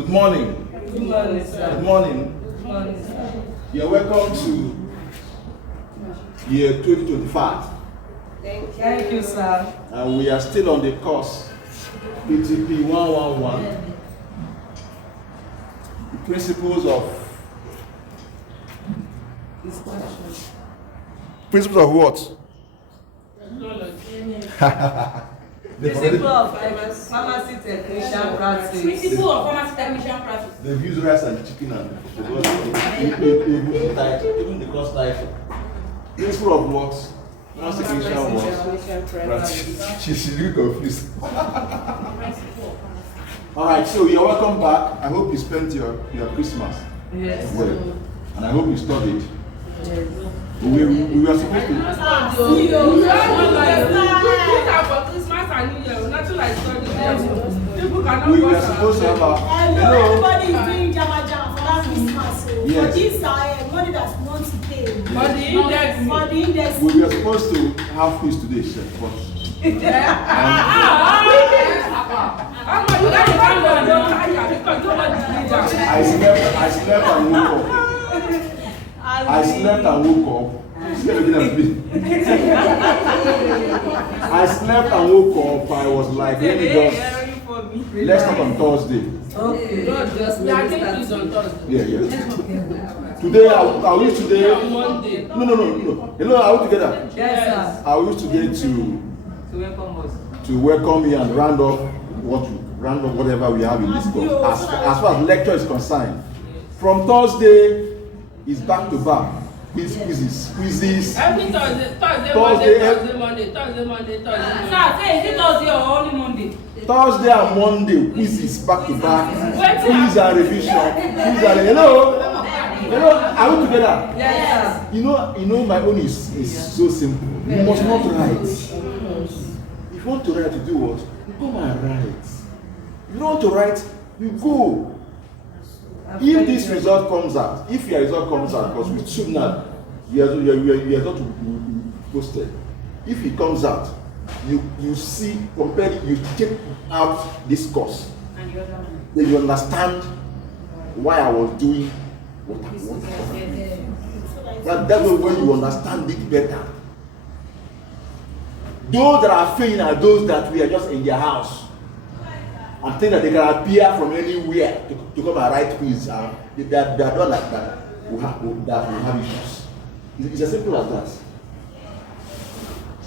Good morning. Good morning, sir. Good morning. Good morning, sir. You're welcome to year 2025. Thank you, sir. And we are still on the course PTP 111. The principles of what? Principle of pharmacy technician practice. Principle of pharmacy technician practice. They've used rice and chicken and even the cost title. Principle of what? Pharmacy technician what? Practice. She's really confused. Alright, so you're welcome back. I hope you spent your Christmas Yes. well. And I hope you studied. Yes. We were supposed to. We were supposed to have everybody is doing jama jama for that Christmas. So Yes. for this money that want to pay. For the index. For the index. We were supposed to have quiz today, chef, but I slept and woke up. I slept and woke up. I slept and woke up. I was like, let me just. Let's start on Thursday. Okay. God just let me start on Thursday. Yeah. Today, are we today? On Monday. No. You know, are we together? Yes, sir. Are we today To welcome us. to welcome you and round up whatever we have in this course as far as lecture is concerned. From Thursday is back to back. Quizzes. Every Thursday, Monday. Sir, say, is it Thursday or only Monday? Thursday and Monday quizzes back to back. Quiz and revision. Hello, are we together? Yes, sir. You know, my own is so simple. You must not write. If you want to write, you do what? You come and write. If you don't want to write, you go. If this result comes out, if your result comes out, because we should not, you are not posted. If it comes out, you see, compare it, you check out this course. And the other one. Then you understand why I was doing what I wanted. That's when you understand it better. Those that are failing are those that we are just in their house and think that they can appear from anywhere to come and write quiz. They are not like that. We have issues. It's as simple as that.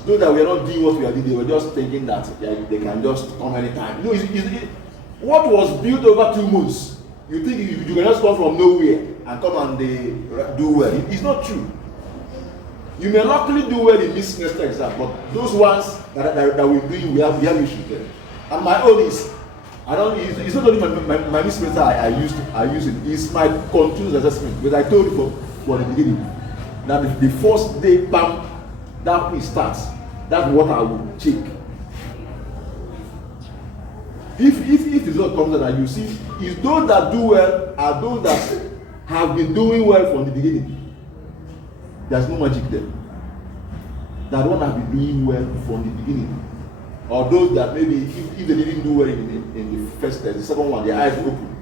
Those that we are not doing what we are doing, they were just thinking that they can just come anytime. What was built over 2 months, you think you can just come from nowhere and come and do well. It's not true. You may luckily do well in this semester exam, but those ones that we're doing, we have issues there. And my own is, it's not only my semester I use it, it's my continuous assessment. But I told you from the beginning that the first day, bam, that quiz starts. That's what I will check. If the result comes out and you see, is those that do well are those that have been doing well from the beginning. There's no magic there. That one have been doing well from the beginning. Or those that maybe if they didn't do well in the first test, the second one, their eyes open.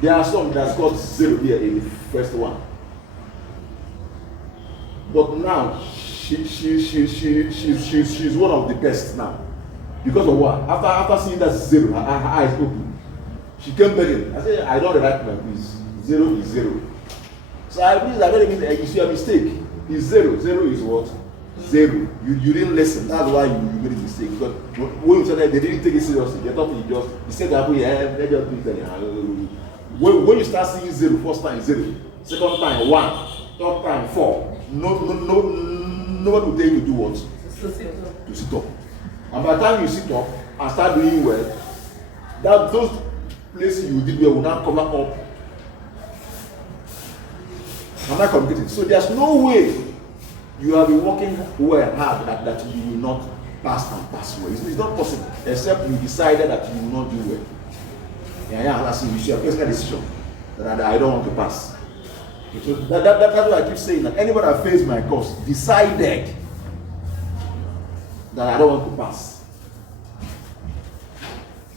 There are some that got 0 here in the first one. But now she's one of the best now. Because of what? After seeing that 0, her eyes open. She came back in. I said, I don't write my quiz. 0 is 0. So I believe that you see a mistake. It's 0. 0 is what? 0. You didn't listen. That's why you made a mistake. Because when you said that they didn't take it seriously, they thought you said that they just do it anyhow. When you start seeing 0, first time 0, second time 1, third time 4, nobody will tell you to do what? To sit up. And by the time you sit up and start doing well, those places you did well will now cover up. Am I communicating? So there's no way you have been working well hard that you will not pass and pass well. It's not possible, except you decided that you will not do well. That's your personal decision that I don't want to pass. So that's why I keep saying that anybody that fails my course decided that I don't want to pass.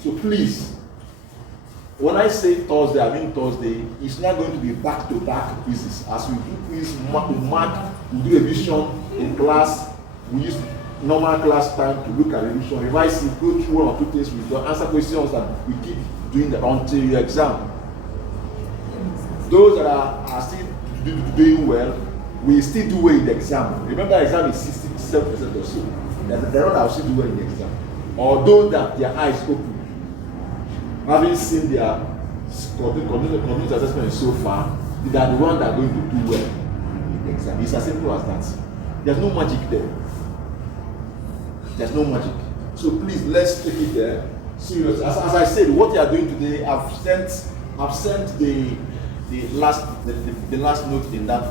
So please, when I say Thursday, I mean Thursday. It's not going to be back-to-back quizzes. As we do quiz, we do revision in class. We use normal class time to look at revision, revise it, go through one or two things we've done, answer questions, and we keep doing that until your exam. Those that are still doing well, we still do well in the exam. Remember, exam is 67% or so. They're not that will still do well in the exam. Or those that their eyes open, having seen their continuous assessment so far, they are the ones that are going to do well in the exam. It's as simple as that. There's no magic there. There's no magic. So please, let's take it there. Serious. As I said, what you are doing today, I've sent the last note in that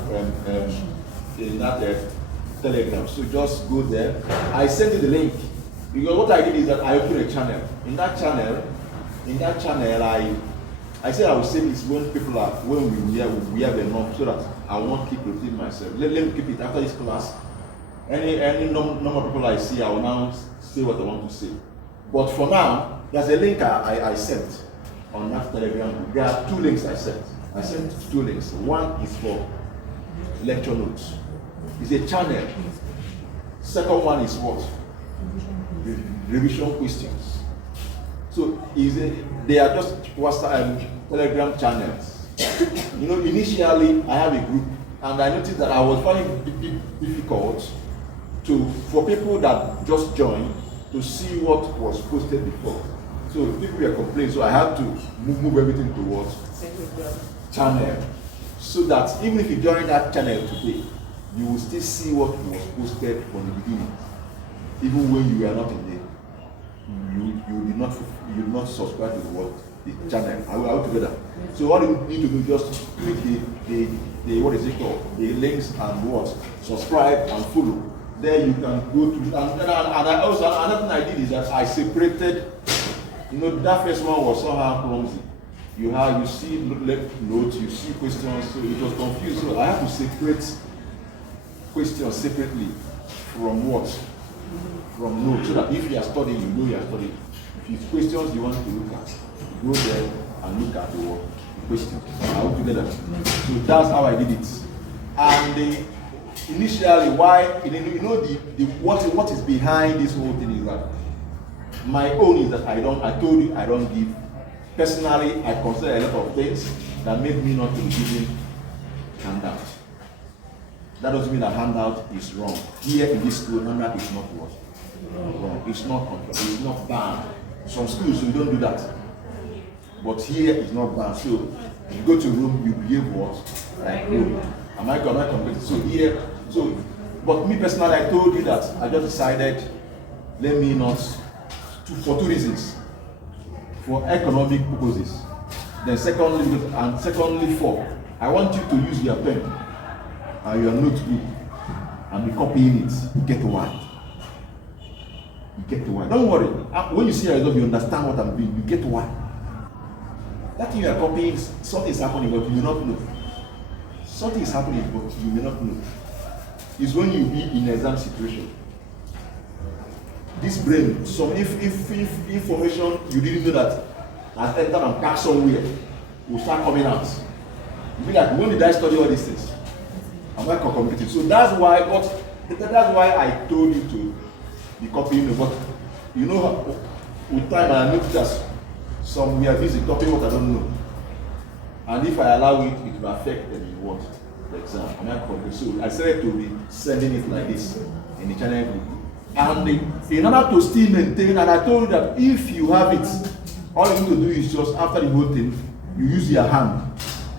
Telegram. So just go there. I sent you the link because what I did is that I opened a channel. In that channel, I said I will say this when we have enough, so that I won't keep repeating myself. Let me keep it after this class. Any number of people I see, I will now say what I want to say. But for now, there's a link I sent on that Telegram. There are two links I sent. I sent two links. One is for lecture notes. It's a channel. Second one is what? Revision questions. So they are just Telegram channels. Initially I have a group, and I noticed that I was finding it difficult for people that just joined to see what was posted before. So people were complaining, so I had to move everything towards channel, so that even if you join that channel today, you will still see what was posted from the beginning, even when you are not in there. You did not subscribe to the channel. I will together. So all you need to do is just click the what is it called, the links and what, subscribe and follow. Then you can go to and I also, another thing I did is that I separated. That first one was somehow clumsy. You see notes, you see questions, so it was confused. So I have to separate questions separately from what? From notes, so that if you are studying, you know you are studying. If it's questions you want to look at, go there and look at the questions. All together. So that's how I did it. And initially, why what is behind this whole thing is that my own is that I told you I don't give. Personally, I consider a lot of things that made me not to be giving handout. That doesn't mean that handout is wrong. Here in this school, handout is not what? Wrong. It's not banned. Some schools we don't do that. But here it's not banned. So you go to room, you behave what? Like room. Am I complete? So here, but me personally, I told you that I just decided, let me not, for two reasons. For economic purposes. Then secondly for, I want you to use your pen and your notebook and be copying it. You get why. Don't worry. When you see a result, you understand what I'm doing. You get why. That thing you are copying, something is happening, but you may not know. Something is happening, but you may not know. It's when you be in an exam situation. This brain, some if information you didn't know that has entered and packed somewhere will start coming out. You be like, when did I study all these things? Am I complicated? So that's why I told you to be copying the book. With time I noticed that some we are busy copying what I don't know. And if I allow it, it will affect the exam. Am I complicated? So I started to be sending it like this in the channel group. And in order to still maintain, and I told you that if you have it, all you need to do is just after the whole thing, you use your hand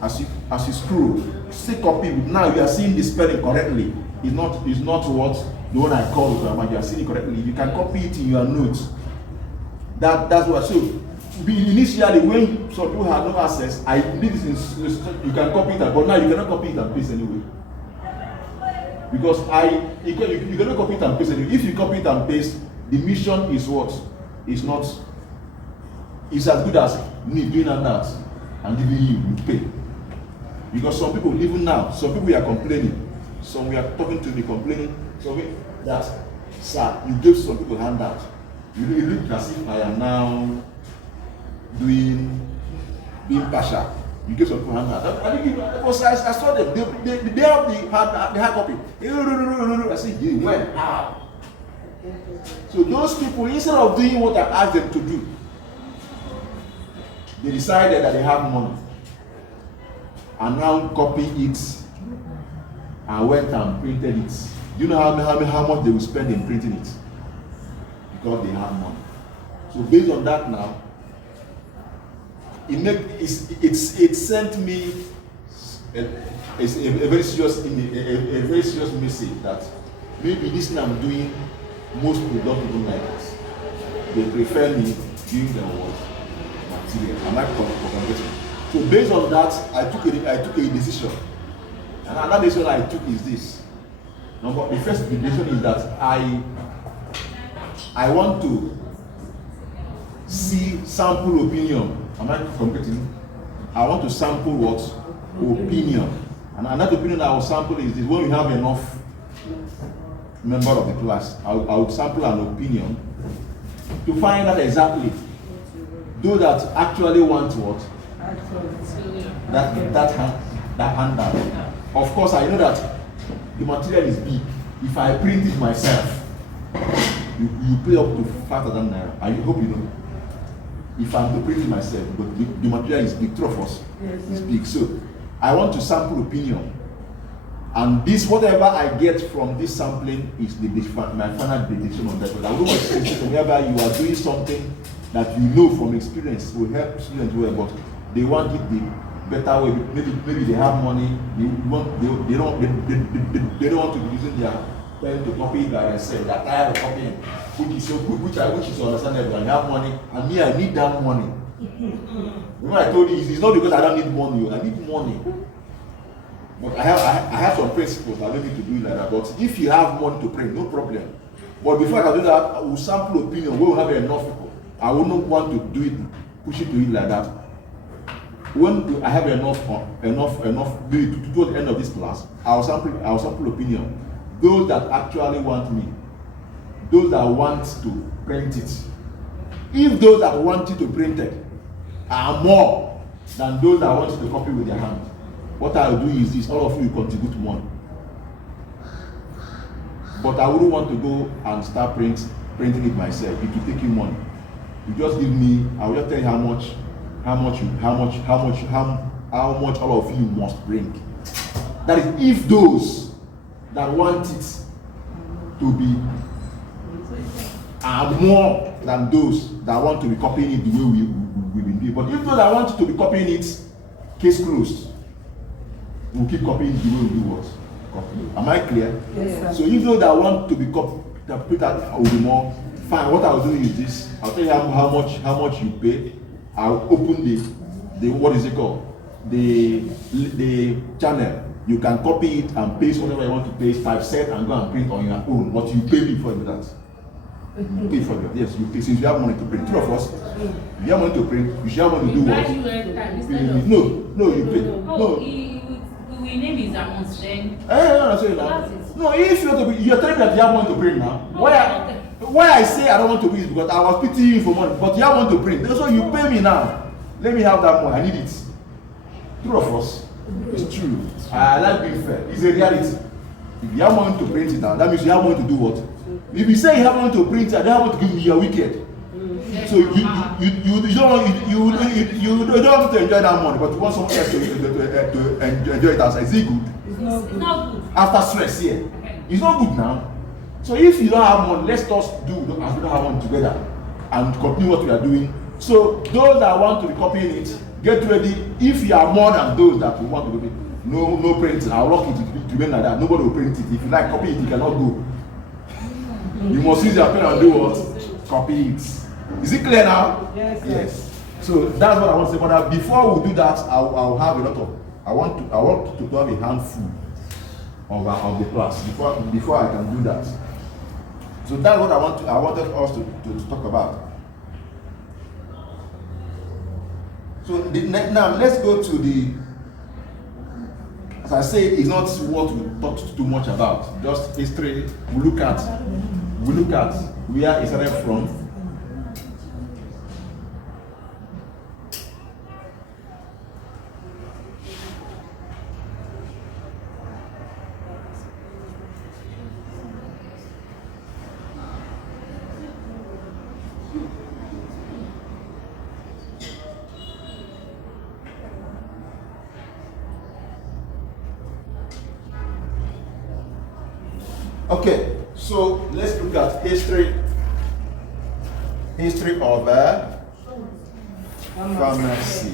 as you scroll. Say copy. Now you are seeing the spelling correctly. It's not what the one I called grammar. You are seeing it correctly. You can copy it in your notes. That's what. So initially, when some people had no access, I did this in you can copy it, but now you cannot copy it and paste anyway. Because you cannot copy it and paste it. If you copy it and paste, the mission is what? It's as good as me doing that and giving you pay. Because some people, even now, some people are complaining. Some we are talking to me complaining. That, sir, you gave some people handout. You look as if I am now doing impartial. You give some people hand out. I think I saw them. They have the hard copy. I said, you went how? So those people, instead of doing what I asked them to do, they decided that they have money and now copy it and went and printed it. Do you know how much they will spend in printing it? Because they have money. So based on that now, it sent me a very serious message that maybe this thing I'm doing, most people don't even like it. They prefer me doing their work material. Am I communicating? So based on that, I took a decision. And another decision I took is this. The first decision is that I want to see sample opinion. Am I communicating? I want to sample what? Opinion. And another opinion I will sample is this: when you have enough member of the class, I would sample an opinion to find out exactly those that actually want what? That handout. Of course, I know that the material is big. If I print it myself, you pay up to 5,000 naira. I hope you know. If I'm to print it myself, but the material is big, true of us. It's big. So I want to sample opinion. And this, whatever I get from this sampling is my final decision on that. But I don't want to say whenever you are doing something that you know from experience will help students well, but they want it the better way. Maybe they have money. They don't want to be using their pen to copy it by themselves. They're tired of copying, which is so good, which is understandable. And you have money, and me, I need that money. Remember I told you, it's not because I don't need money. I need money. But I have some principles that allow me to do it like that. But if you have money to print, no problem. But before I can do that, I will sample opinion. We will have enough people. I will not want to do it, push it to it like that. When I have enough, do it towards the end of this class, I'll sample opinion. Those that actually want me, those that want to print it. If those that want it to print it are more than those that want it to copy with their hand, what I'll do is this: all of you contribute money. But I wouldn't want to go and start printing it myself. It will take you money. You just give me, I will just tell you how much all of you must bring. That is, if those that want it to be are more than those that want to be copying it the way we've been doing. But if those that want to be copying it, case closed. We'll keep copying the way we do what? Copy. Am I clear? Yes, so if those that want to be copied, that put that will be more, fine. What I'll do is this: I'll tell you how much you pay. I'll open the what is it called? The channel. You can copy it and paste whatever you want to paste, typeset, and go and print on your own. But you pay me for that. You pay for it. Yes, you pay. Since you have money to print, two of us, if you have money to print, you should have money to do what? No, you pay. No. We name his amount then. No, if you're telling me that you have money to print now. Why I say I don't want to print is because I was pitying you for money, but you have money to print. So you pay me now. Let me have that money. I need it. True of us. It's true. I like being fair. It's a reality. If you have money to print it now, that means you have money to do what? If you say you have money to print it, I don't want to give me, you're wicked. So you don't want to enjoy that money, but you want someone else to enjoy it outside. Is it good? It's not good. After stress, yeah. Okay. It's not good now. So if you don't have money, let's just do as we don't have money together and continue what we are doing. So those that want to be copying it, get ready. If you are more than those that will want to do it, no printing. I'll lock it to remain like that. Nobody will print it. If you like copy it, you cannot go. You must use your pen and do what? Copy it. Is it clear now? Yes. So that's what I want to say. But before we do that, I'll have a lot of. I want to have a handful of the class before I can do that. So that's what I wanted us to talk about. So now let's go to the. As I said, it's not what we talked too much about. Just history. We look at where it started from. Okay, so let's look at history of pharmacy.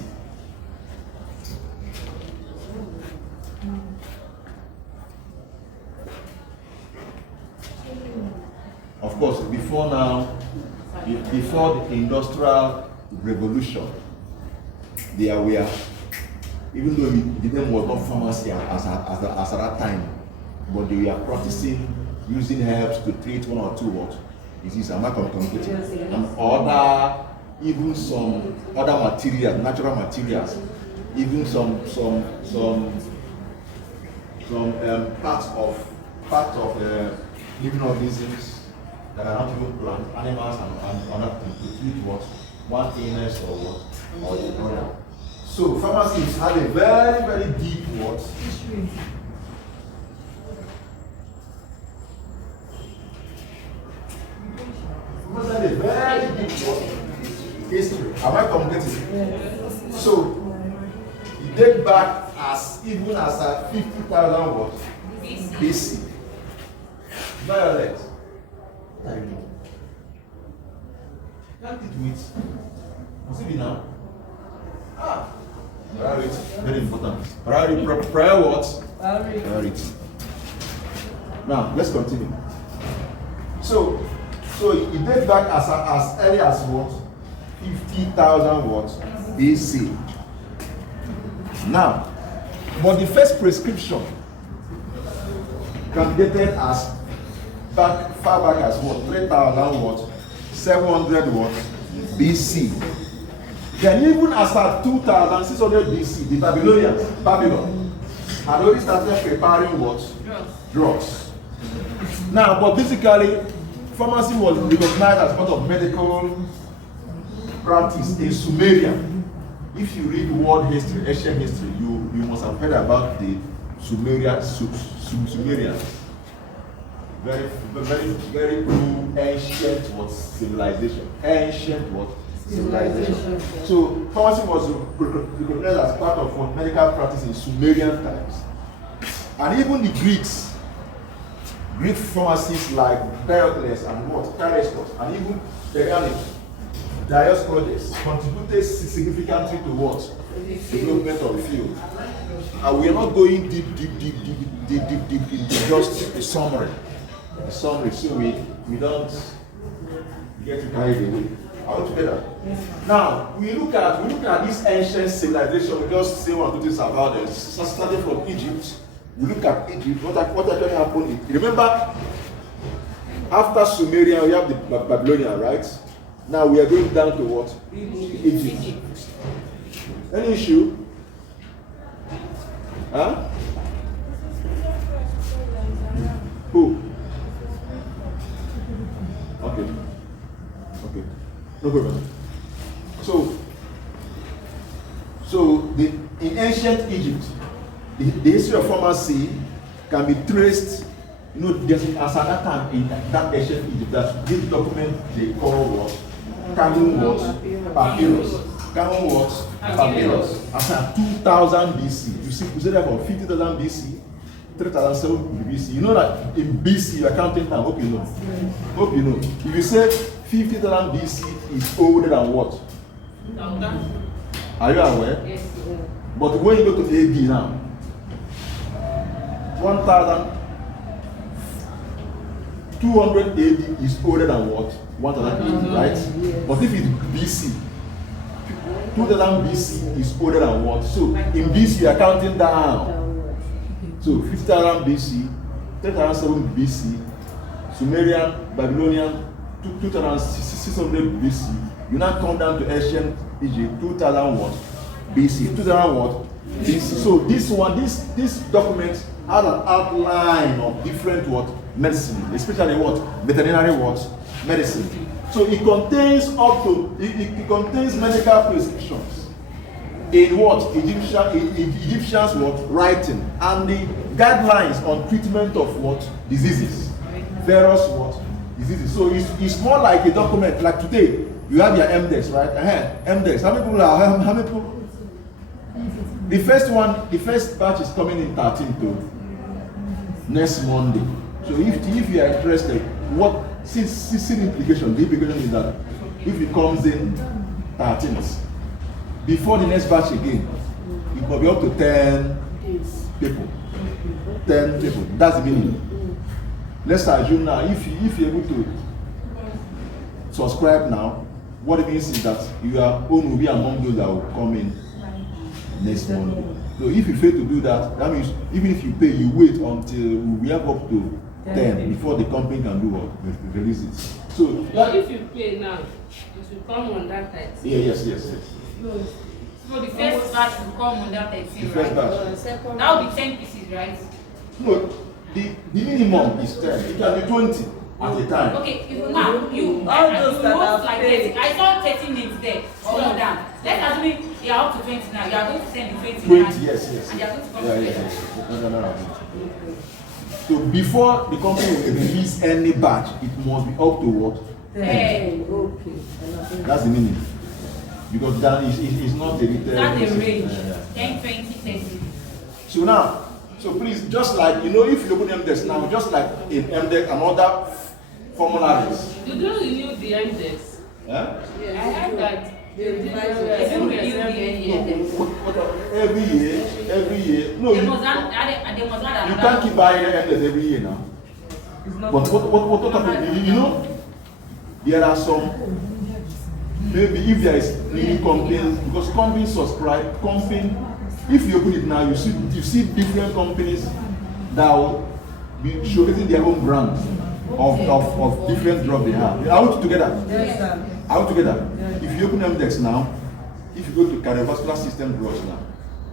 Of course, before the Industrial Revolution, there were, even though the name was not pharmacy as at that time, but they were practicing using herbs to treat one or two what diseases, and other, even some other materials, natural materials, even some parts of living organisms that are not even plant, animals and other things to treat what one illness or what or the other. So pharmacists had a very, very deep what history. Had a very deep what history. Am I communicating? Yes. So it dates back as even as at 50,000 what BC. Violet. What are you doing? Can't it wait? Must it be now? Priority. Very important. Priority. Prior what? Priority. Now, let's continue. So it dates back as early as what? 50,000 what? BC. Now, but the first prescription can be dated as far back as what? 3,000 what? 700 what? BC. Then even as at 2,600 BC, the Babylon, had already started preparing what? Drugs. Now, but basically, pharmacy was recognized as part of medical practice in Sumeria. If you read world history, ancient history, you must have heard about the Sumerians. Very, very, very cool ancient what civilization. So pharmacy was recognized as part of what medical practice in Sumerian times. And even the Greek pharmacists like Pericles and what? Callistus, and even Dioscorides contributed significantly to what? Development of the field. And we are not going deep into just a summary. So we don't get too carried away. Are we together? Now we look at this ancient civilization. We just say one or two things about it. So starting from Egypt, we look at Egypt. What actually happened? Remember, after Sumeria, we have the Babylonian, right? Now we are going down to what? Egypt. Any issue? Huh? Who? Okay. No problem. So in ancient Egypt, the history of pharmacy can be traced. You know, there's as at that time in that ancient Egypt, that this document they call what? Camel Papyrus. As at 2000 BC. You see that from 50,000 BC, 3007 BC. You know that in BC you are counting time. Hope you know. If you say 50,000 BC is older than what? Are you aware? Yes. But when you go to AD now, 1200 AD is older than what? 1000 AD, right? But if it's BC, 2000 BC is older than what? So in BC you are counting down. So 50,000 BC, 3007 BC, Sumerian, Babylonian, 2600 BC. You now come down to ancient Egypt, 2000 what? BC. 2000 what? BC. So this document has an outline of different what? Medicine, especially what? Veterinary what? Medicine. So it contains it contains medical prescriptions in what? Egyptians what? Writing, and the guidelines on treatment of what? Diseases. Various what? Diseases. So it's more like a document. Like today, you have your MDEX, right? MDEX. How many people are? How many people? The first batch is coming in 13th next Monday. So if you are interested, what since the implication is that if it comes in 13th, before the next batch again, it will be up to 10 people. 10 people. That's the meaning. Let's assume now, if you're able to subscribe now, what it means is that your own will be among those that will come in next Monday. So if you fail to do that, that means even if you pay, you wait until we have up to 10 before the company can do what? Release it. So if you pay now, it will come on that time. Yeah, yes. So the first batch will come on that 13, The first right? batch. That will be 10 pieces, right? No, the minimum is 10. It can be 20 at a time. Okay, if now you All those that wrote are like paid. 30. I saw 13 names there. All of them. Let's assume you are up to 20 now. You are going to send the 20. 20, now, yes. And you are going to come Yeah, together. yes. No. So before the company will release any batch, it must be up to what? Okay. That's the meaning. Because that is not a retail. That's the range. Yeah. 10, 20, 30. So please, just like, if you open MDEX now, just like in MDEX and other formularies. You don't renew the index. Yeah? I heard that. They revise They it. don't renew the index. Every year. No, They you must add another. can't keep buying MDEX every year now. But what happened? There are some, maybe if there is new companies, because companies subscribe, if you open it now, you see different companies that will be showcasing their own brand of different drugs they have. Are we together? Yes, sir. Are we together? If you open MDEX now, if you go to cardiovascular system drugs now,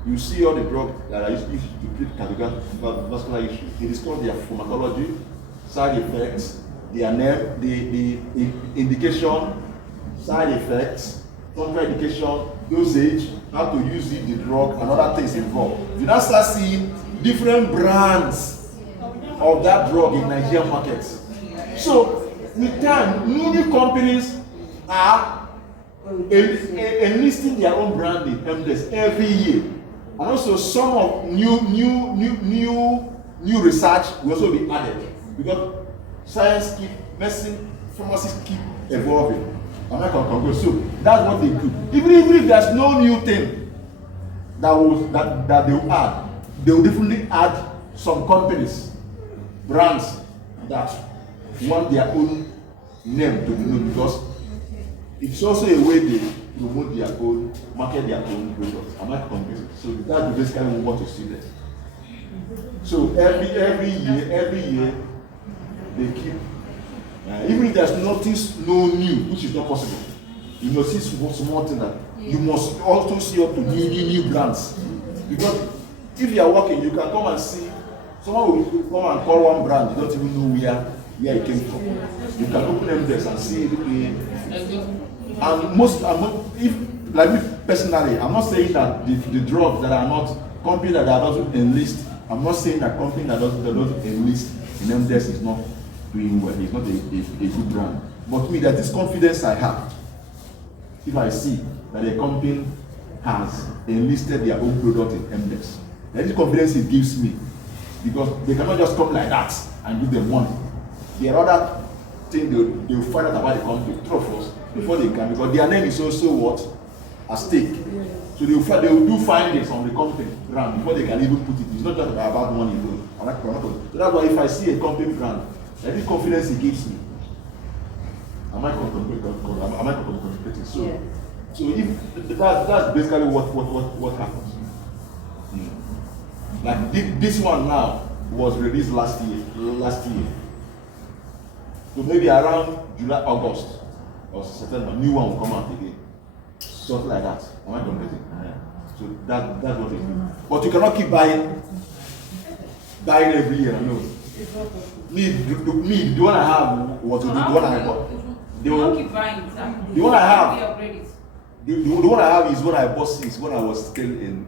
you see all the drugs that are used to treat cardiovascular issues. It is called their pharmacology, side effects, their name, the indication, side effects, contraindication, dosage, how to use it, the drug, and other things involved. You now start seeing different brands of that drug in Nigerian markets. So, with time, many companies are enlisting their own brand in MDEX every year. And also some of new research will also be added. Because science medicine, pharmacists keep evolving. So that's what they do. Even if there's no new thing that they will add, they will definitely add some companies, brands that want their own name to be known, because it's also a way they promote their own, market their own products. So that's basically what you see there. So every year they keep. Even if there's no new, which is not possible, you must see small thing that you must also see up to new brands. Because if you are working, you can come and see someone will come and call one brand, you don't even know where it came from. You can open MDEX and see it. And if like me personally, I'm not saying that the drugs that are not companies that doesn't enlist. I'm not saying that company that doesn't enlist in MDEX is not doing well. It's not a good brand. But me, that is confidence I have. If I see that a company has enlisted their own product in MDEX, that is confidence it gives me, because they cannot just come like that and give them money. There are other things they will find out about the company through first before they can, because their name is also what? At stake. So they will do findings on the company brand before they can even put it. It's not just about money alone. So that's why if I see a company brand, that is confidence it gives me. Am I contemplating? So if that's basically what happens. Like this one now was released last year. So maybe around July, August or September, new one will come out again. Something like that. Am I contemplating? So that's what they do. But you cannot keep buying every year. No. Me, the one I have was the one I bought. You won't keep buying it, sir. The one I have. You upgrade it. The one I have is what I bought since when I was still in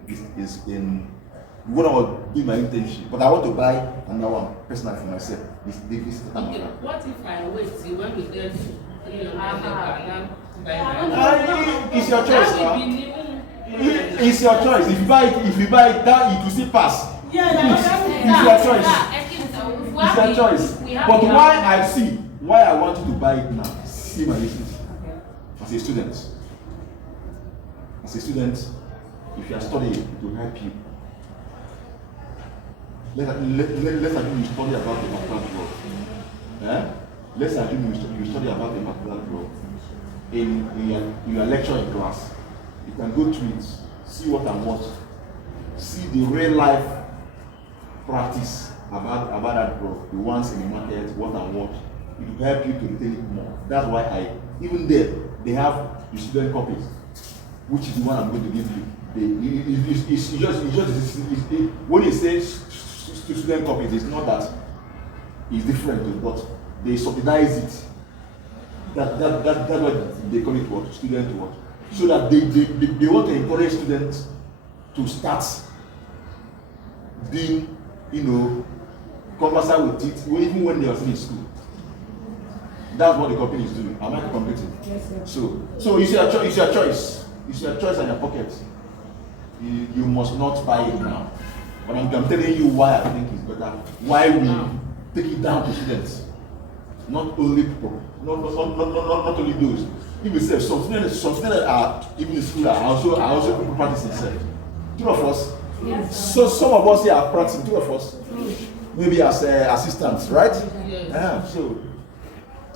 when I was doing my internship. But I want to buy another one personally for myself. Okay, what if I wait till when we get 300 it's your choice now. It's your choice. If you buy it, that it will still pass. Yeah, It's your choice. Excuse me, sir. It's your choice. But why I want you to buy it now? See my reasons. Okay. As a student, if you are studying, it will help you. Let's assume you study about the particular drug. Let's assume you study about the particular drug. In your lecture in class, you can go through it, see what and what, see the real life practice about that drug, the ones in the market, what and what. It will help you to retain it more. That's why even there, they have the student copies, which is the one I'm going to give you. When it says student copies, it's not that it's different, but they subsidize it. That's what they call it, what student what, so that they want to encourage students to start being, conversant with it even when they are still in school. That's what the company is doing. Am I completing? Yes, sir. So it's your choice. It's your choice and your pocket. You must not buy it now. But I'm telling you why I think it's better. Why we take it down to students. Not only those. Even say some students are even in school are also practicing self. Two of us. Yes. So some of us here are practicing. Two of us. Maybe as assistants, right? Yes. Yeah. So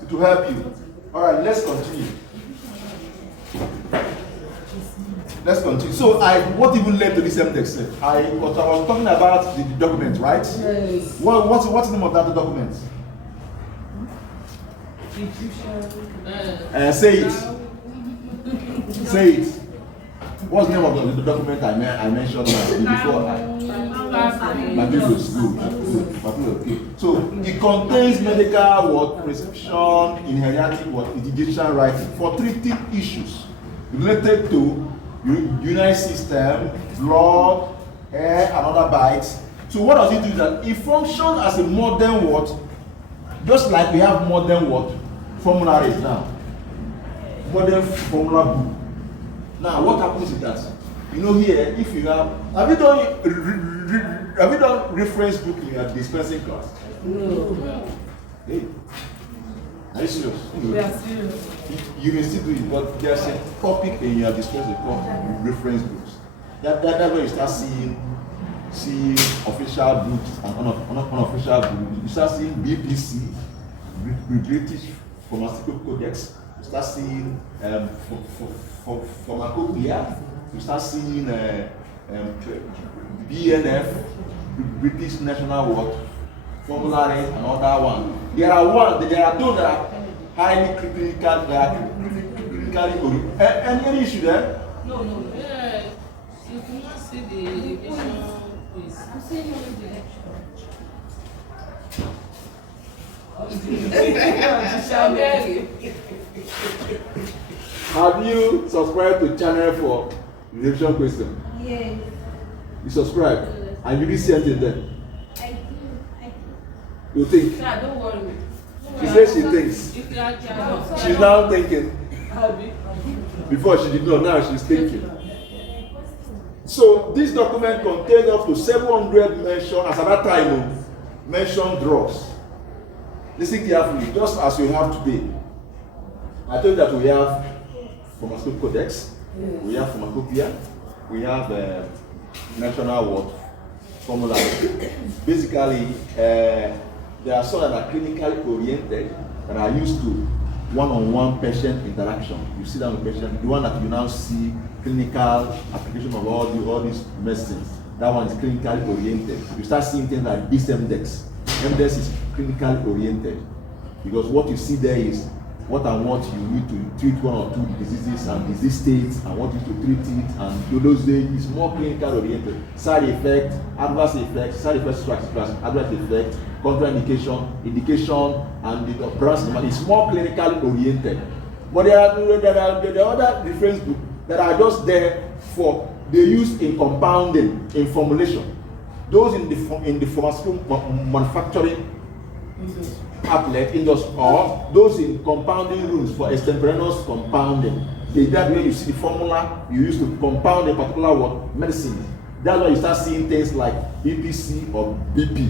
it will help you. All right. Let's continue. So what even led to this MDEX? I was talking about the document, right? Yes. What's the name of that document? Say it. Say it. What's the name of the document I mentioned before? Materials. Good. Okay. So it contains medical prescription, inheriting litigation writing for treating issues related to urinary system, blood, hair, and other bites. So what does it do? That it functions as a modern just like we have modern formularies now. Modern formula book. Now what happens is that here, if you have you done reference book in your dispensing class? No. Hey, are you serious? We are serious. You may still do it, but there's a topic in your dispensing called reference books. That's where you start seeing official books and unofficial books. You start seeing BPC, British Pharmaceutical Codex. You start seeing pharmacopoeia. You start seeing BNF, British National Formulary, and other one. There are those that are highly clinical, clinically oriented. Any issue there? No. Yeah. You cannot see the education quiz. Have you subscribed to channel for revision question? Yes. You subscribe and you didn't see anything there. I do. You think? Sir, don't worry. She says she thinks. If you are child, She's now thinking. Abi. Before she did not, now she's thinking. So this document contains up to 700 mentioned, as at that time, mentioned drugs. Listen carefully, just as we have today. I told you that we have Pharmaceutical Codex, we have Pharmacopoeia, we have National Formula. Basically, there are some that are clinically oriented that are used to one-on-one patient interaction. You sit down with patient, the one that you now see clinical application of all these medicines. That one is clinically oriented. You start seeing things like this MDEX. MDEX is clinically oriented because what you see there is what and what you need to treat one or two diseases and disease states and what you need to treat it, and those days is more clinical oriented. Side effect, adverse effects, side effects, adverse effect, contraindication, indication, and the occurrence is more clinically oriented. But there are other reference books that are just there for they use in compounding, in formulation. Those in the pharmaceutical manufacturing outlet industry, or those in compounding rooms for extemporaneous compounding. That way you see the formula you use to compound a particular medicine. That's why you start seeing things like BPC or BP.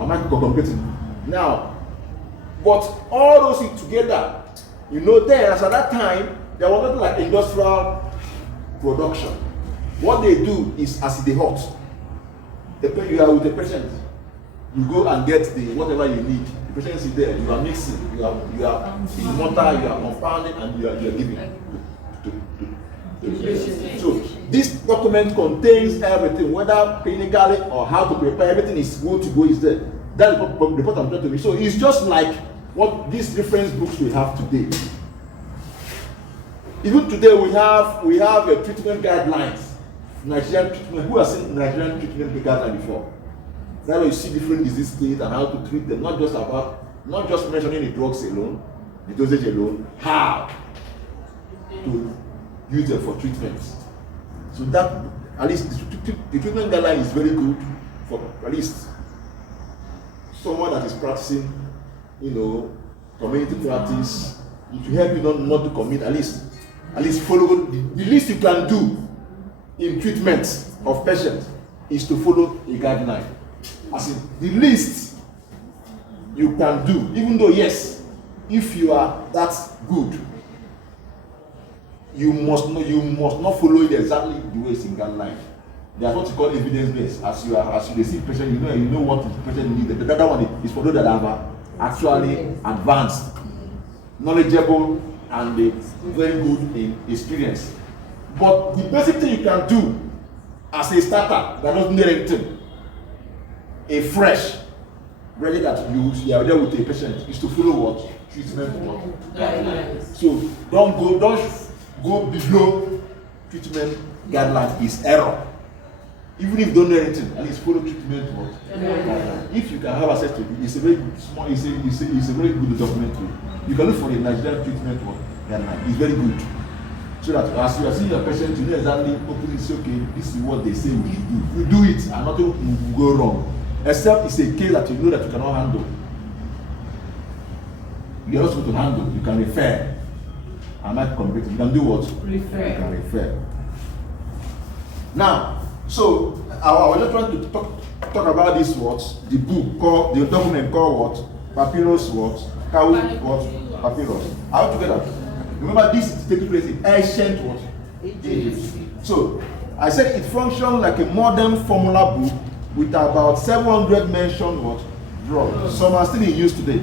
Am I communicating? Now, but all those things together, you know, then as at that time, there was nothing like industrial production. What they do is as they hot. You are with the patient, you go and get the whatever you need. The patient is there, you are mixing, you are in mortar, you are compounding, and you are giving to the patient. So this document contains everything, whether clinically or how to prepare, everything is good to go is there. That's the report I'm trying to read. So it's just like what these reference books we have today. Even today we have a treatment guidelines. Nigerian treatment. Who has seen Nigerian treatment guidelines before? That's where you see different disease states and how to treat them. Not just mentioning the drugs alone, the dosage alone, how to use them for treatment. So that at least the treatment guideline is very good for at least someone that is practicing, community practice. It will help you not to commit, at least follow the least you can do in treatment of patients is to follow a guideline. As in the least you can do, even though yes, if you are that good, you must not follow it exactly the way it's in guideline. That's what you call evidence-based. As you see patient, you know what the patient needs. The other one is for those that have actually advanced, knowledgeable, and very good in experience. But the basic thing you can do as a starter that doesn't need anything, a fresh, ready that you are there with a patient, is to follow what? Treatment what? Guidelines. So don't go below treatment guideline is error. Even if you don't know anything, at least follow treatment what? Guideline. If you can have access to it, it's a very very good document. You can look for the Nigerian treatment what? Guideline. It's very good. So that as you are seeing your patient, you know exactly, okay, it's okay, this is what they say we should do. You do it and nothing will go wrong. Except it's a case that you know that you cannot handle. You are not supposed to handle, you can refer. I'm not communicating. You can do what? Refer. You can refer. Now, so I was just trying to talk about this the book called, the document called what? Papyrus what? Kawi what? Papyrus. Are we together? Remember, this is taking place in ancient what? Egypt. So I said it functions like a modern formula book with about 700 mentioned what? Drugs. Some are still in use today.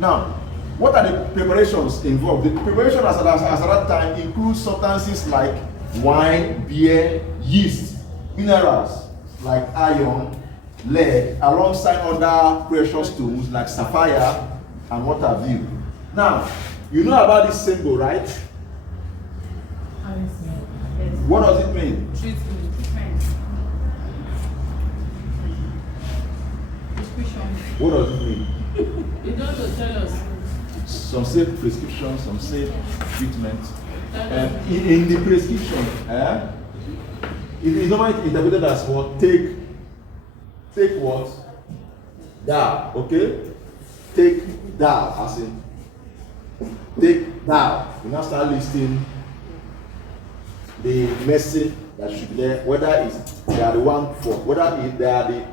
Now, what are the preparations involved? The preparation as at that time includes substances like wine, beer, yeast, minerals like iron, lead, alongside other precious stones like sapphire and what have you. Now, you know about this symbol, right? What does it mean? What does it mean? You don't know, tell us. Some say prescription, some say treatment. In the prescription, it is normally interpreted as what? Take what? Thou, okay? Take thou, as in take thou. You now start listing the message that should be there, whether they are the one for, whether they are the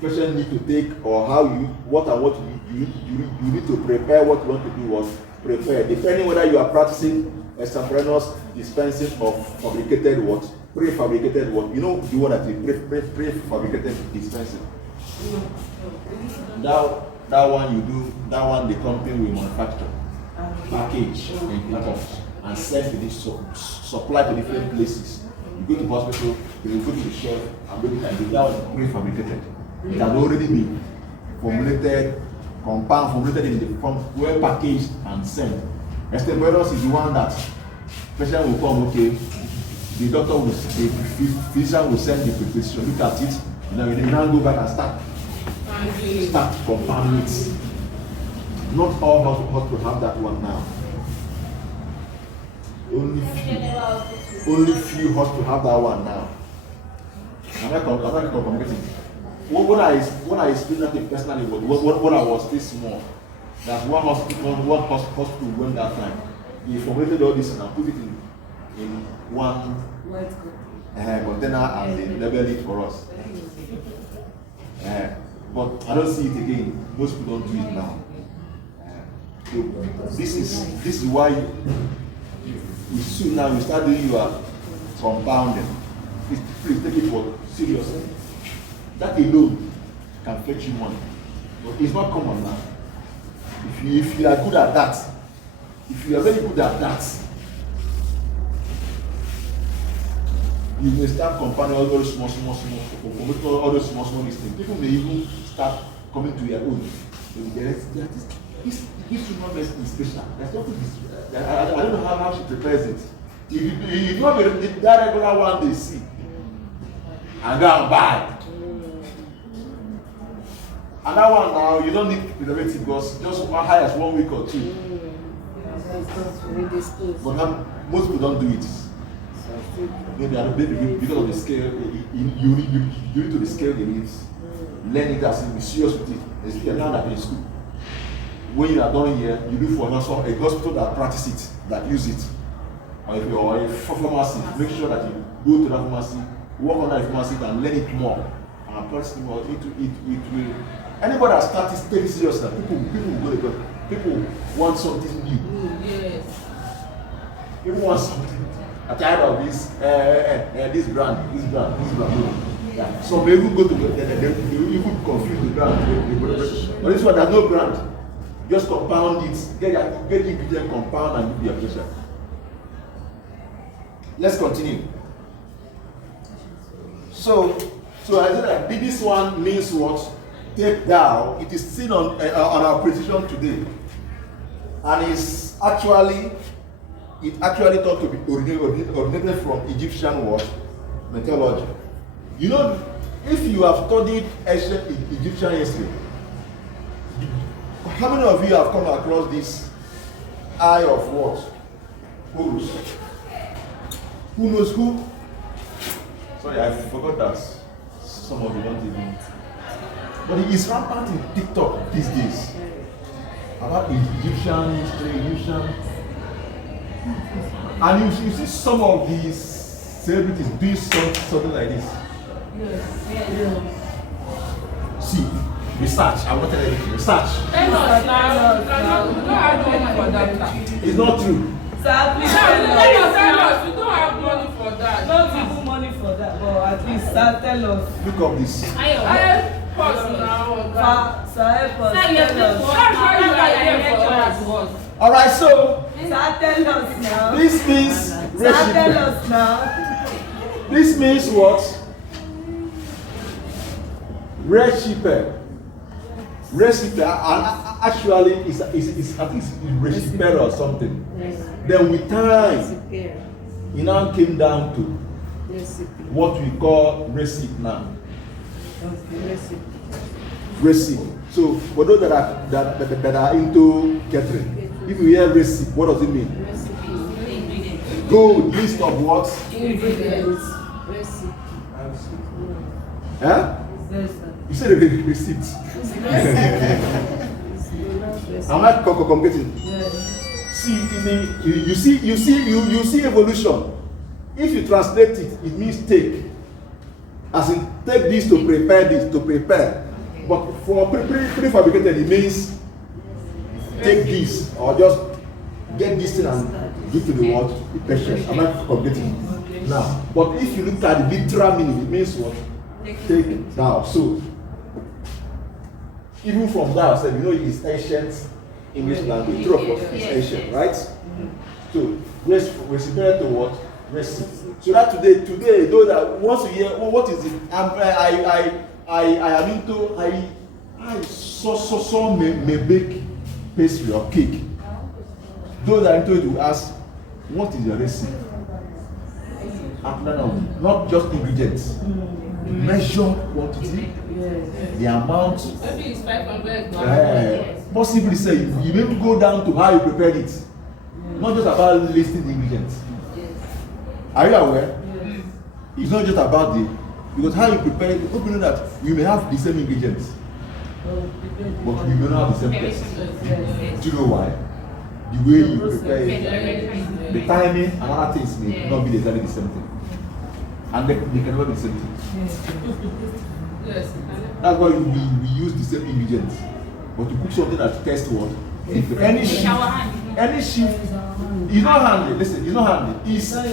person need to take, or how what you need to prepare, what you want to do was prepare, depending whether you are practicing extemporaneous dispensing of fabricated what, prefabricated what, you know the one that is prefabricated dispensing. That one you do, that one the company will manufacture, package, and import, and send to this supply to different places. You go to hospital, you will go to the shelf and look at that one prefabricated. It has already been formulated in the form, well packaged and sent. Extemporaneous is the one that patient will come, okay, the doctor will, the physician will send the prescription, look at it, and then we now go back and start compounding it. Not all hospitals have that one now. Only few hospitals have that one now. I'm not complicating. When I explained that personally, when I was this small, that one hospital went that time. He formulated all this and put it in one container and they labeled it for us. But I don't see it again. Most people don't do it now. So this is why you soon now you start doing your compounding. Please take it for seriously. That alone can fetch you money. But it's not common now. If you are good at that, if you are very good at that, you may start compounding all those small things. People may even start coming to your own. This human medicine is special. There's nothing. I don't know how she prepares it. If you don't have that regular one they see, and go and buy. And that one now, you don't need preservative because just high as 1 week or 2. But most people don't do it. Maybe because of the scale, you need to the scale they need. Learn it as in be serious with it. Especially now that in school. When you are done here, you do for a hospital that practice it, that use it. Or a pharmacy, make sure that you go to that pharmacy, work on that pharmacy and learn it more. And practice it more. It will. Anybody that starts taking seriously, people will go. People want something new. Yes. People want something. I'm tired of this brand. Yeah. So they will go to they will even confuse the brand. But this one, there's no brand. Just compound it, get ingredient compound and give your pressure. Let's continue. So I said that this one means what? Take thou. It is seen on our precision today, and it actually thought to be originated from Egyptian what? Mythology. You know, if you have studied ancient Egyptian history, how many of you have come across this eye of what? Horus. Who knows who? Sorry, I forgot that. Some of you don't even. But it is rampant in TikTok these days. About Egyptian history, and you see some of these celebrities doing something like this. Yes. See, research. I want to tell you, research. Tell us now. We don't have money for that. It's not true. Sir, please Tell us. We don't have money for that. not even money for that, but at least sir, tell us. Look up this. I pause now. Sir, help us. Sir, you have Tell to us. watch. All right, so Sir, tell us now. this means Sir, tell us now. This means what? Recipe actually is I think it's recipe or something. Then with time, it now came down to what we call recipe now. Recipe. So for those that are into catering, if you hear recipe, what does it mean? Good list of what? Ingredients. Huh? You said the receipt. Am I communicating? See, you see evolution. If you translate it, it means take. As in, take this to prepare this, to prepare. But for prefabricated, it means take this, or just get this thing and give to the world, the patient. Am I communicating? Now, but if you look at the literal meaning, it means what? Take thou. So, even from thou, said, you know, it's ancient English language. True, of course, it's ancient, right? So, recipe to what? Recipe. So that today, though that once you hear, what is it? I am into, I saw may bake pastry or cake. Those that are into it will ask, what is your recipe? Not just ingredients. Measure quantity, the amount. Maybe it's 500. Possibly say you may go down to how you prepared it. Not just about listing the ingredients. Are you aware? It's not just about because how you prepare it, hope you know that you may have the same ingredients, but you may not have the same taste. Do you know why? The way you prepare it, the timing, and other things may not be exactly the same thing. And they can never be the same thing. Yes. That's why we use the same ingredients. But to cook something that tastes what? If any shift, Shower hand. any shift, it's not handy. Listen, it's not handy. It's not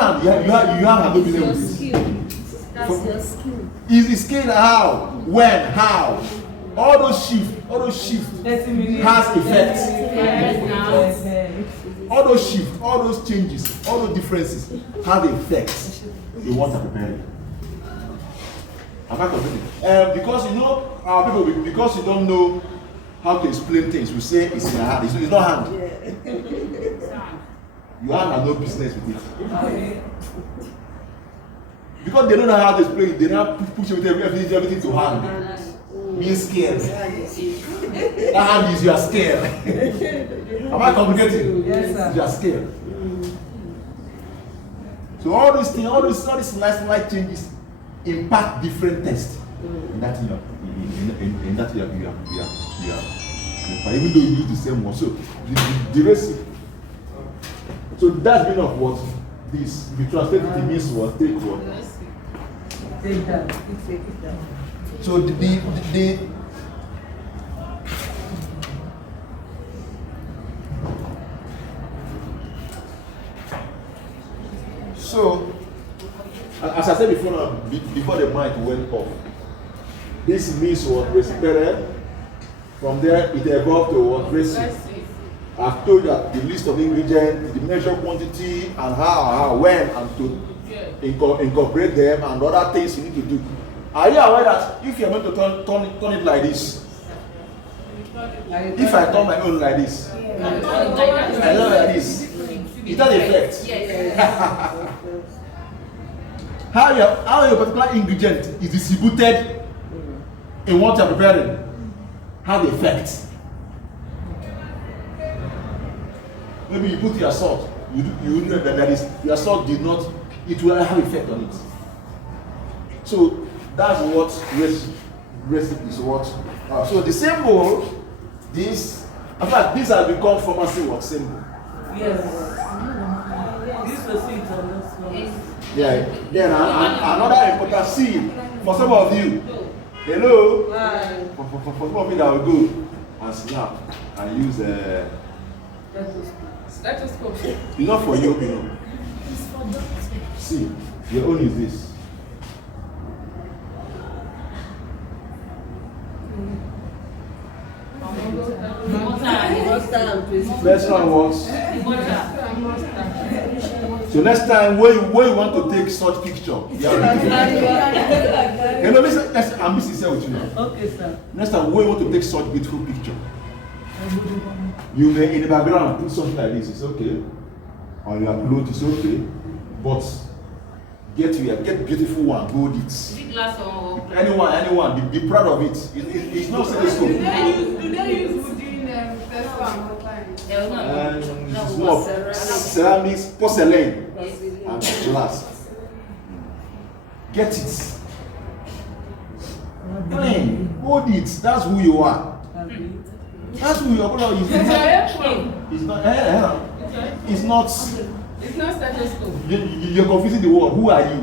handy. You have no business with this. That's your skill. Is the skill how? When? How? All those shifts has effects. All those shifts, all those changes, all those differences have effects in what I'm preparing. Am I confused? Because you know our people, because you don't know how to explain things, we say it's in your hand. It's not hand. Your hand has no business with it. Because they don't know how to explain it, they don't push everything to hand. Being scared. That hand is you are scared. Am I complicated? Yes, sir. You are scared. So all these things, all these nice changes impact different tests in that you in that you are even though you use the same one. So the recipe. So that's meaning of what this. If you translate it, it means what? Take what? Take that. Take it down. So the so as I said before now, before the mic went off, this means what? Recipe. From there it evolved to what? Recipe. I've told you that the list of ingredients, the measure quantity, and how, when, and to incorporate them, and other things you need to do. Are you aware that if you're going to turn it like this, if I turn my own like this, I turn like this, it has effect. Yes. How your particular ingredient is distributed in what you're preparing have effect. Maybe you put your salt, you know that is your salt did not, it will have effect on it. So that's what recipe is what. So the symbol, this, in fact, these have become pharmacy what symbol. Yes. This was sweet on this one. Yeah. Then another important seed for some of you. Hello. Hi. For some of you that will go and snap and use Stethoscope. it's not for you, you know. See, your own is this. First one works. So next time when you want to take such picture, you have to you know, listen, I'm sincere with you now. Okay, sir. Next time when you want to take such beautiful picture, you may in the background put something like this, it's okay. On your upload, it's okay. But get beautiful one, hold it. Anyone, be proud of it. It's not stethoscope. Do they use wooden first one? It's more of ceramics, porcelain, and glass. Get it. Clean. Hold it. That's who you are. That's who you are. It's not. It's not. It's not stethoscope. You're confusing the word. Who are you?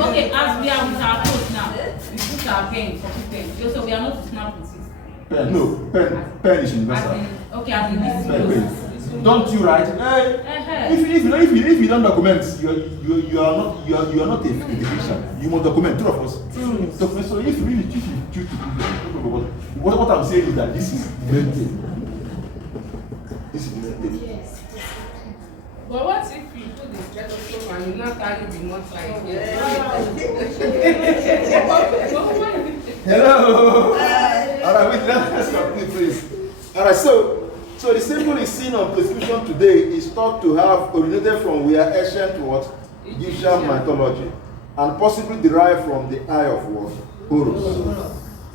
Okay, as we are with our coat now, we put our pen, so we are not to snap with it. Pen. No, pen is universal. Okay, as in this Pen. Don't you write? If you don't document, you are not a physician. You must document. Two of us. Document. So if you really choose to do what I'm saying is that this is the main thing. This is the main thing. But what if you put the stethoscope and you not carry the motor? Hello. Alright, wait, let's complete, please. Alright, so the symbol is seen on prescription today is thought to have originated from where ancient what? Egyptian mythology, and possibly derived from the eye of what? Horus.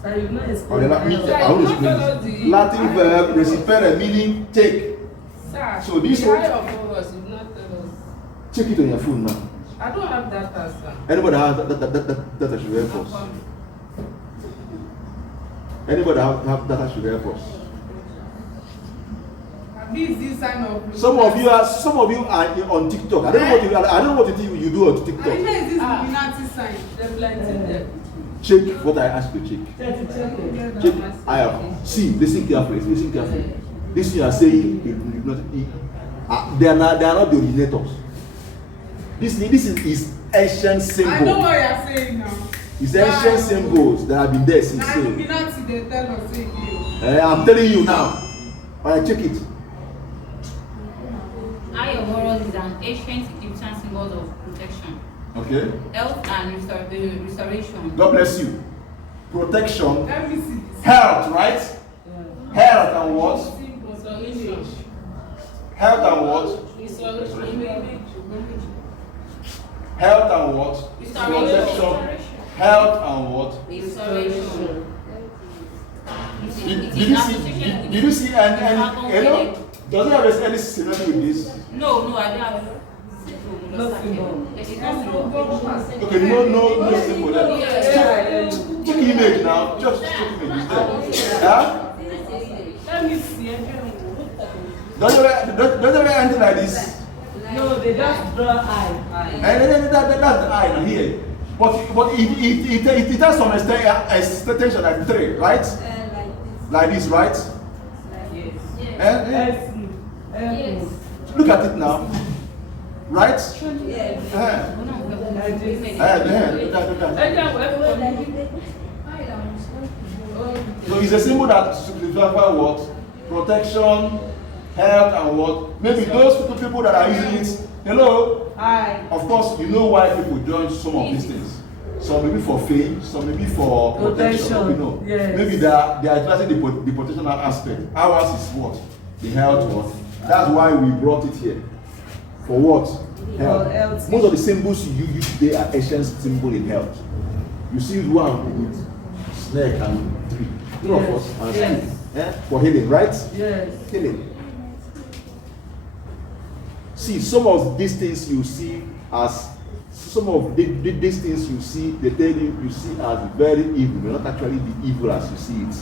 Sir, you've not Or the explained. Latin verb recipere meaning take. Sir, So this the one- eye of Horus is not tell us. Check it on your phone now. I don't have that answer. Anybody have that should help us? Anybody have that should help us? this sign of. Some of you are on TikTok. I don't know what you do on I TikTok. know it's this Illuminati sign. The plenty there. Check what I asked you to check. Check. See, listen carefully. Listen carefully. This you are saying, they are not the originators. This is ancient symbol. I know what you are saying now. It's ancient symbols that have been there since. Now Illuminati they tell us again. I'm telling you now. Alright, check it. Eye of Horus is an ancient Egyptian symbol of protection, Okay. health, and restoration. God bless you. Protection, Let me see this. health, right? Health and what? Restoration. Health and what? Restoration. Health and what? Restoration. Protection. Health and what? Restoration. Did you see any does it have any similarity with this? No, I don't have. No symbol. Yes, it's not symbol. Okay, no symbol there. Check image now. Just check image. It's there. Yeah? Let me see. Don't you ever enter like this? No, they just draw eye. And that's the eye now here. But it has some extension like 3, right? Like this, right? Yes. Look at it now. Right? No, Look at So it's a symbol that signifies what? Protection, health, and what? Maybe those people that are using it. Hello? Eye. Of course, you know why people join some of these things. Some maybe for fame, some maybe for protection. You know. Yes. Maybe they are addressing the protection aspect. Ours is what? The health one. That's why we brought it here. For what? Health. Health. Most of the symbols you use today are ancient symbols in health. You see one with snake and tree. Three of us. And Yes. for healing, right? Yes. Healing. See, some of these things you see as these things you see, they tell you see as very evil, may not actually be evil as you see it.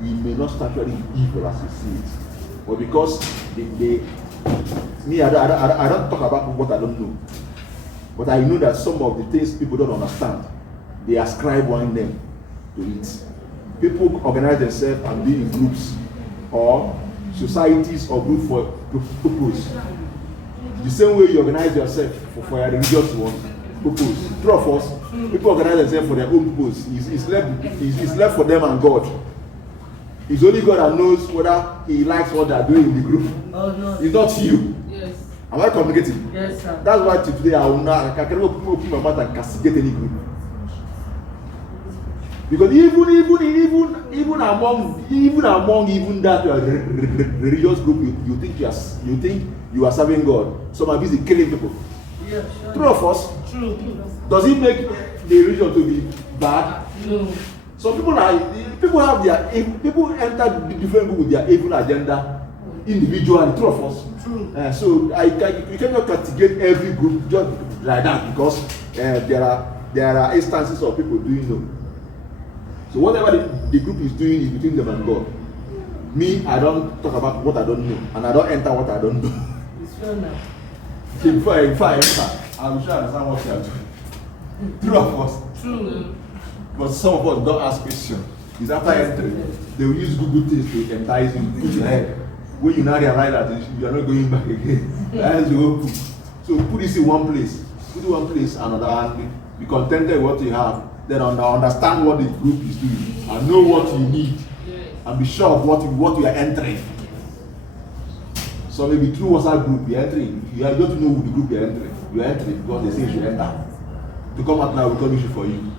It may not actually be evil as you see it. But because I don't talk about what I don't know. But I know that some of the things people don't understand, they ascribe one name to it. People organize themselves and be in groups or societies or groups for purpose. The same way you organize yourself for your religious purpose. True of us, people organize themselves for their own purpose. It's left for them and God. It's only God that knows whether He likes what they are doing in the group. Oh no. It's not you. Yes. Am I communicating? Yes, sir. That's why today I can open my mouth and castigate any group. Because even among that religious group, you think you are serving God. Some are busy killing people. Yeah, sure. True of us. True. Does it make the religion to be bad? No. Some people people enter the different group with their evil agenda individually. True of us. True. So you cannot castigate every group just like that because there are instances of people doing no. So whatever the group is doing is between them and God. Me, I don't talk about what I don't know, and I don't enter what I don't know. It's sure now. Before I enter, I'm sure I understand what you are doing. True of us. True. But some of us don't ask questions. It's after entering, they will use Google things to entice you, put your head. When you now realize that you are not going back again, that's the whole book. So put this in one place. Put it in one place and be contented with what you have. Then understand what the group is doing and know what you need and be sure of what you are entering. So maybe through WhatsApp group you're entering, you have got to know who the group you're entering. You're entering because they say you should enter. To come out now, we come issue for you.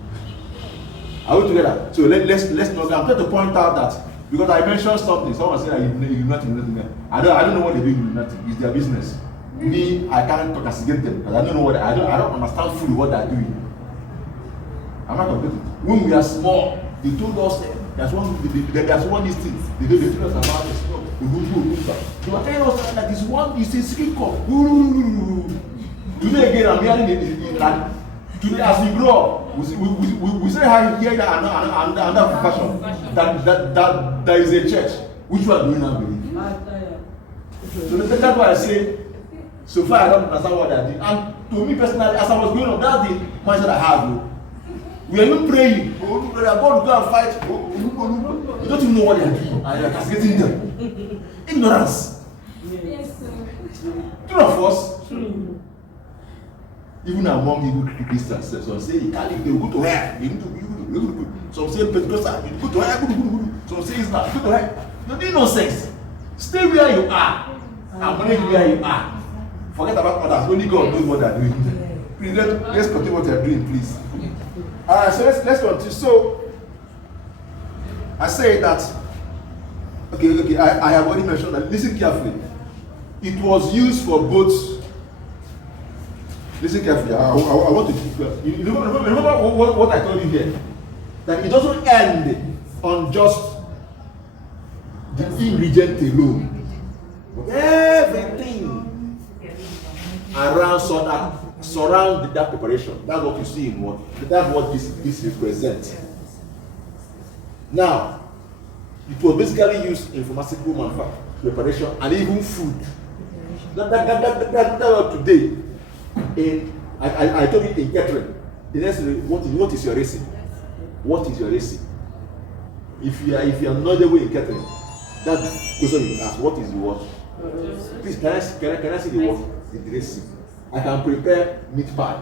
Are we together? So let's not. I'm trying to point out that because I mentioned something, someone said you not in nothing. I don't know what they do in nothing. It's their business. Me, I can't castigate them because I don't know what I don't understand fully what they're doing. I'm not complaining. When we are small, they told us there's one this thing. They told us about the small. They were telling us that this one is a secret call. Today again, I'm hearing it. Today, as we grow up, we say how here another fashion that there is a church. Which one do we now believe? So that's why I say, so far I don't understand what I did. And to me personally, as I was going on, that's the mindset I have. We are even praying. God will go and fight. You don't even know what they are doing. And you are castigating them. Ignorance. Yes, sir. True of us. Even among the good Christians, some say you can't, they will go to hell. They need to be good. Some say Pentecostal, you go to hell. Some say Islam, go to hell. You need no sense. Stay where you are. And manage where you are. Forget about others. Only God knows what they are doing. Please, let's continue what they are doing, please. Alright, so let's continue. So I say that okay, I have already mentioned that. Listen carefully. It was used for both. Listen carefully. I want to keep you remember what I told you here. That it doesn't end on just the ingredient alone. Everything around surround that preparation. That's what you see in what. That's what this represents. Now, it was basically used in pharmaceutical manufacturing, preparation, and even food. That today. I told you in catering. The next, what is your recipe? What is your recipe? If you are not the way in catering, that's the question you ask. What is the what? Please, can I see the what? The recipe. I can prepare meat pie.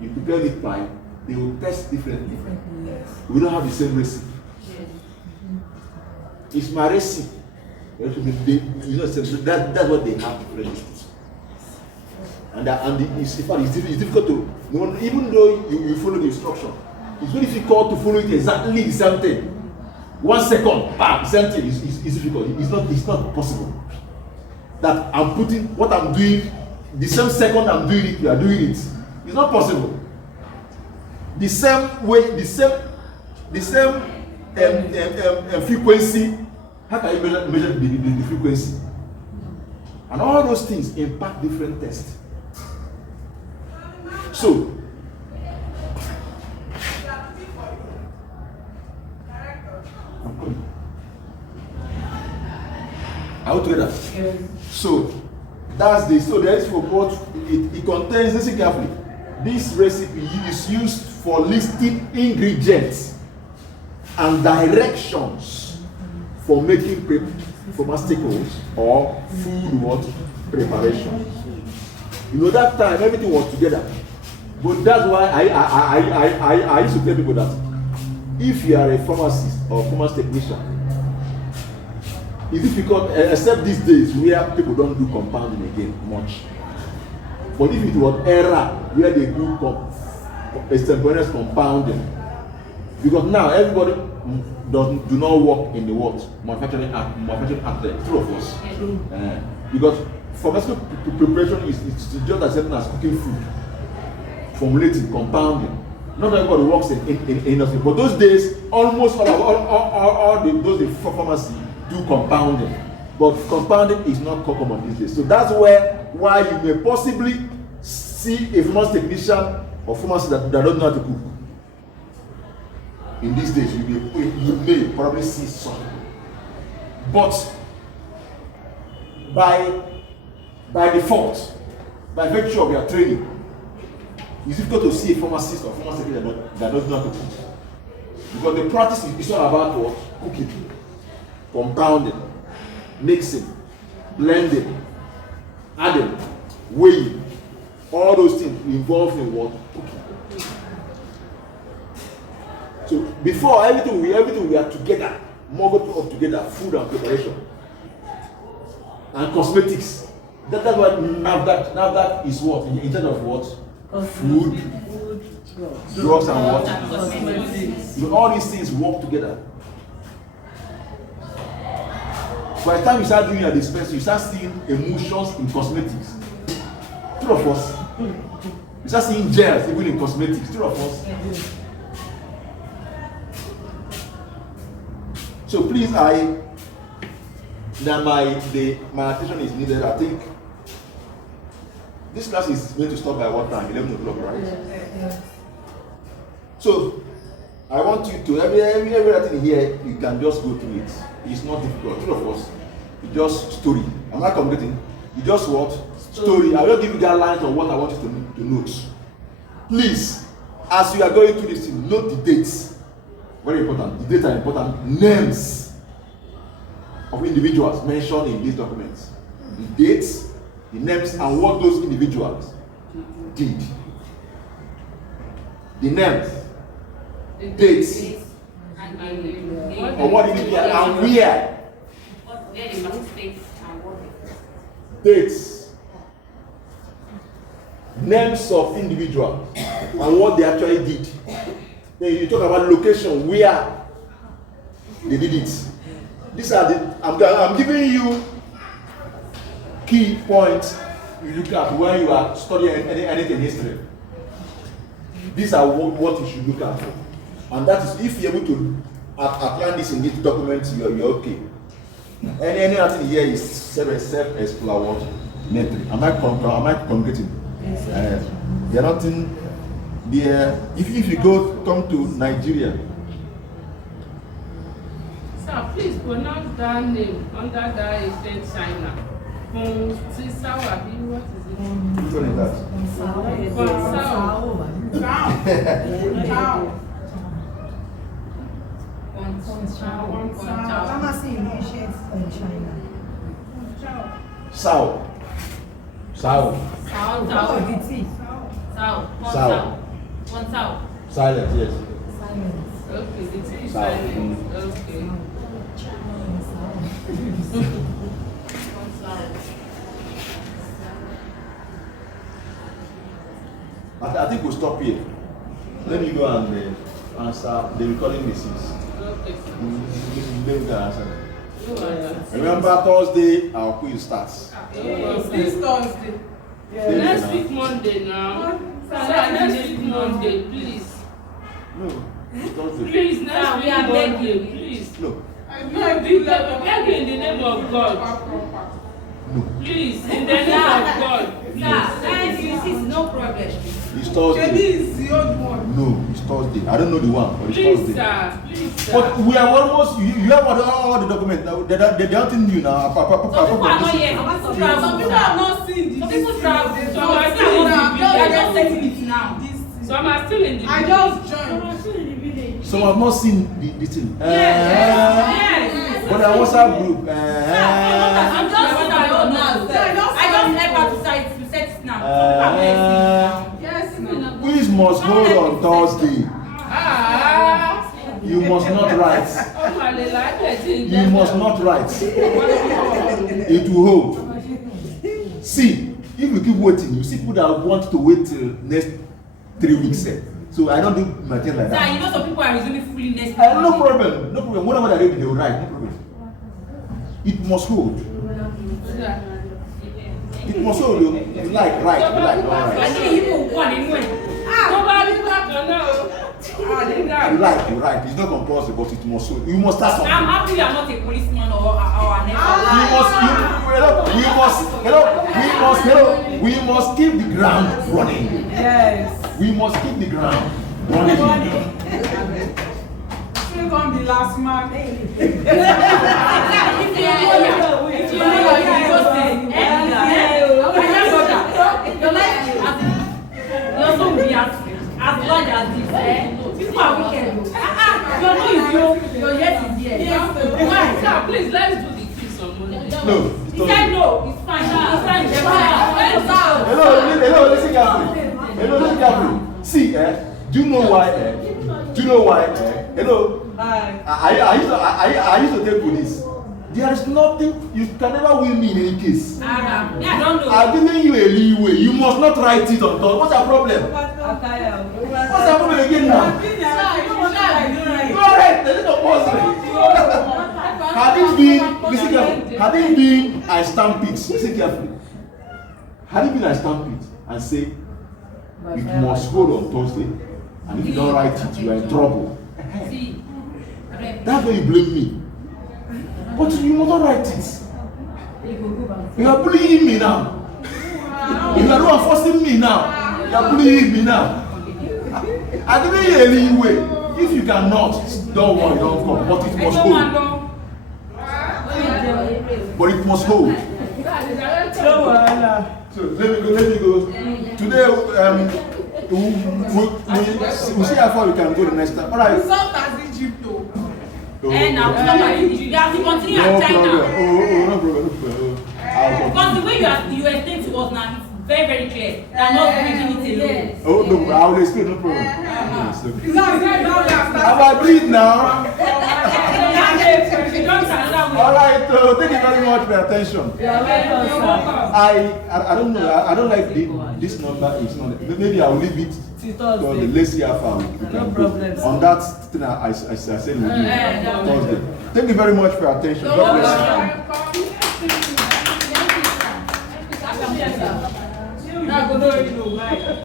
You prepare meat pie, they will taste differently. We don't have the same recipe. It's my recipe. That's what they have different recipes. And it's difficult to, even though you follow the instruction, it's very difficult to follow it exactly the same thing. 1 second, bam, the same thing is difficult. It's not possible. That I'm putting what I'm doing, the same second I'm doing it, you are doing it. It's not possible. The same way, the same frequency. How can you measure the frequency? And all those things impact different tests. So, are we together? Yes. So that's the report. It contains, listen carefully. This recipe is used for listing ingredients and directions for making pharmaceuticals or food preparation. You know, that time everything was together. But that's why I used to tell people that if you are a pharmacist or pharmacy technician, it's difficult, except these days where people don't do compounding again much. But if it was era where they do extemporaneous compounding, because now everybody do not work in the manufacturing aspect, two of us. Because pharmaceutical preparation is just as simple as cooking food, formulating, compounding. Not everybody works in industry, but those days almost all those in pharmacy do compounding, but compounding is not common these days. So that's why you may possibly see a pharmacy technician or pharmacist that don't know how to cook. In these days, you may probably see some, but by default, by virtue of your training, it's difficult to see a pharmacist or pharmacy technician that doesn't know how to cook, because the practice is all about what? Cooking, compounding, mixing, blending, adding, weighing, all those things involved in what? Cooking. So before everything we are together, more up together, food and preparation and cosmetics. That's what NAFDAC is what? In terms of what? Food, drugs and what? Cosmetics. You know, all these things work together. By the time you start doing your dispensary, you start seeing emulsions in cosmetics. Two of us. You start seeing gels even in cosmetics. Two of us. So please, my attention is needed. I think this class is going to stop by what time? 11 o'clock, right? Yes. So I want you to everything here you can just go through it. It's not difficult. Two of us, Just story. Am I communicating? You just what? Story. I will give you guidelines on what I want you to note. Please, as you are going through this thing, note the dates. Very important. The dates are important. Names of individuals mentioned in these documents. The dates, the names, and what those individuals did. The names, dates, or what did they do, and where. Dates, names of individuals, and what they actually did. Then you talk about location, where they did it. These are the, I'm giving you key points you look at when you are studying anything in history. These are what you should look at. And that is, if you're able to apply this in this document, you're okay. Anything here is self-explanatory. Am I communicating? There's nothing there. If you come to Nigeria. Sir, please pronounce that name under that ancient China. Sao, what is it? Which one is that? Sao. Silent, yes. Okay, the T is Sao. silent. Okay. I think we'll stop here. Let me go and answer. They will calling me sis. Okay. Let me go answer. You are. Remember Thursday, our quiz starts. This Thursday. Next week Monday now. Sir, next week Monday, please. No, Thursday. Please, next week we are Monday, begging. please. No, I beg you, Beg in the name of God. no. Please, in the name of God. Please. No problem. It's Maybe Thursday. it's the old one. No, it's Thursday. I don't know the one, but it's Please, Thursday. sir. Please, sir. But we are almost. You have all the documents now. They don't new now. Some people are not here. Some people have not seen this. Some people travel. Some are still in the They are just village. setting it now. Some are still in the I village. just joined. Some have not seen the thing. Yes. But our WhatsApp group. I'm just saying I don't know. I just help her to set it now. Some people have not seen Yes, Quiz must hold on Thursday. Ah. You must not write. Oh, my little. You must not write. It will hold. See, if you keep waiting, you see people that want to wait till next 3 weeks. So I don't do material like Sir, that. you know some people are resuming fully next week. No problem. No problem. Whenever they're ready, they will write. No problem. It must hold. It must hold. You like, right, you like, don't I write. think you will go anyway. Nobody back on now. You like, you write. It's not compulsory, but it must hold. You must start something. I'm happy you are not a policeman or an We must keep the ground running. yes. We must keep the ground running. Still gonna be last man. As large as this, people are wicked. Your yet is here. Sir, please, let's do the quiz on Monday. No. He said no, it's fine. It's fine. Hello, listen carefully. Listen carefully. See, do you know why? Hello. I used to tell police. There is nothing, you can never win me in any case. I don't know. I'm giving you a leeway. You must not write it on top. What's your problem? What's your problem again now? Go ahead, there's no possible. Had it been, listen carefully, had it been, I stamp it, listen carefully. Had it been, I stamp it and say, it must hold on Thursday, and if you don't write it, you are in trouble. See, That's why you blame me. But you must not write it. You are bullying me now. You are not forcing me now. You are bullying me now. I'm giving you a leeway. If you cannot, don't worry, don't come. But it must hold. but it must hold. No wahala. So let me go. Today, we'll see how far we can go the next time. All right. Result as Egypt though. And now, you have to continue No at problem. China. No problem. I'll Because the way you explain to us now, it's very, very clear. They are not bringing it alone. Oh, no, I will explain, no problem. Yes, okay. Result as I will do it now. You don't another way. All right, thank you very much for your attention. You are welcome, sir. I don't know. I don't like this number. Is not. Maybe I will leave it Till for the Thursday. let's see how far we No can problem, go. sir. On that thing I said we'll do Thursday. Thank you very much for your attention. You're God bless you. welcome. Now go know you know, right?